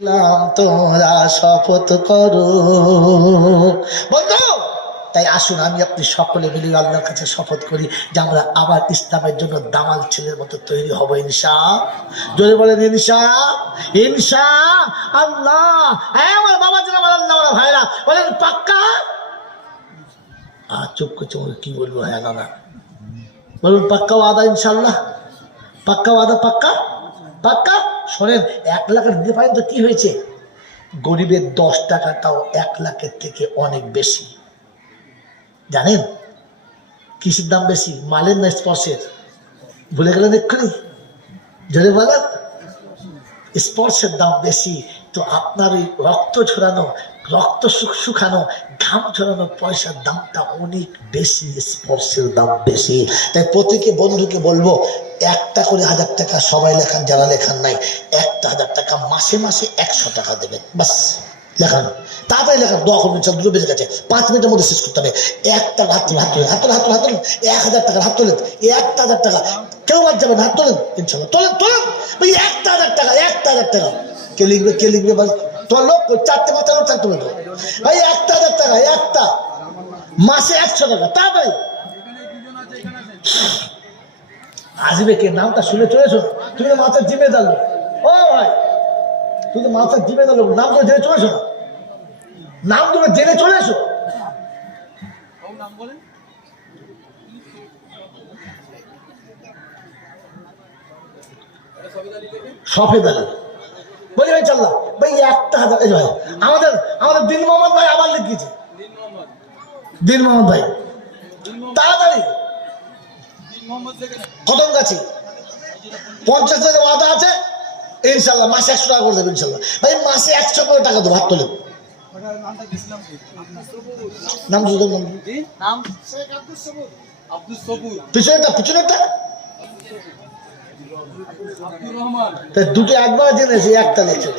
তোমরা শপথ করো বন্ধু। তাই আসুন আমি আপনি সকলে মিলে আল্লাহর কাছে শপথ করি যে আমরা আবার ইসলামের জন্য দামাল ছেলের মতো তৈরি হব ইনশাআল্লাহ। জোরে বলেন ইনশাআল্লাহ। হ্যাঁ আমার বাবা ছিল আমার আল্লাহ ভাইরা বলেন পাক্কা। চুপ করছে কি বলবো। হ্যাঁ দাদা বলুন পাক্কা ওয়াদা ইনশাআল্লাহ। পাক্কা ওয়াদা পাক্কা পাক্কা। শোনেন 1 লাখের দিতে পারেন তো কি হয়েছে? গরিবের 10 টাকাটাও 1 লাখের থেকে অনেক বেশি। জানেন কিসের দাম বেশি? মালের না স্পর্শের? ভুলে গেলেন এক্ষুনি? জোরে বলেন। স্পর্শের দাম বেশি। তো আপনার ওই রক্ত ঝরানো, রক্ত শুকানো, ঘাম ঝরানো পয়সার দামটা অনেক বেশি, স্পর্শের দাম বেশি। তাই প্রত্যেকে বন্ধুকে বলবো 1টা করে 1000 টাকা সবাই লেখান, যারা লেখান নাই 1টা 1000 টাকা মাসে মাসে 100 টাকা দেবেন। বাস লেখানো তাড়াতাড়ি লেখান। দোয়া করবেন, দুটো বেজে গেছে, 5 মিনিটের মধ্যে শেষ করতে হবে। 1টা হাত তোলেন, হাত তোলেন, হাত তোলেন, হাত তোলেন, 1000 টাকা হাত তোলেন, 1টা 1000 টাকা। কেউ বাদ যাবেন, হাত তোলেন ইনশাল্লাহ, তোলেন তোলেন ভাই। 1টা 1000 টাকা, 1টা 1000 টাকা। কে লিখবে কে লিখবে ভাই? তোর লোক 4টে 5টা লোক থাকতে হবে ভাই। 1টা 1000 টাকা, 1টা মাসে 100 টাকা তাড়াতাড়ি আসবে। কে নামটা শুনে চলেছো? তুমি তো মাথার জিমে দাঁড়ো। ও ভাই তুমি তো মাথার জিমে দাঁড়ো, নাম তো জেনে চলেছো না? নাম তুমি জেনে চলে এসো। সফেদ আলী বলি ভাই চাল্লা ভাই 1টা 1000। এই ভাই আমাদের আমাদের দিন মোহাম্মদ ভাই আবার লিখিয়েছে। দিন মোহাম্মদ ভাই তাড়াতাড়ি কদম গাছি 50 টাকা ওয়াদা আছে ইনশাল্লাহ। মাসে 100 টাকা করে দেবে ইনশাল্লাহ ভাই। মাসে 100 করে টাকা দেবো। হাত তোলে নাম পিছনেটা পিছনেটা দুটো একবার জেনেছি, 1টা লেখছে।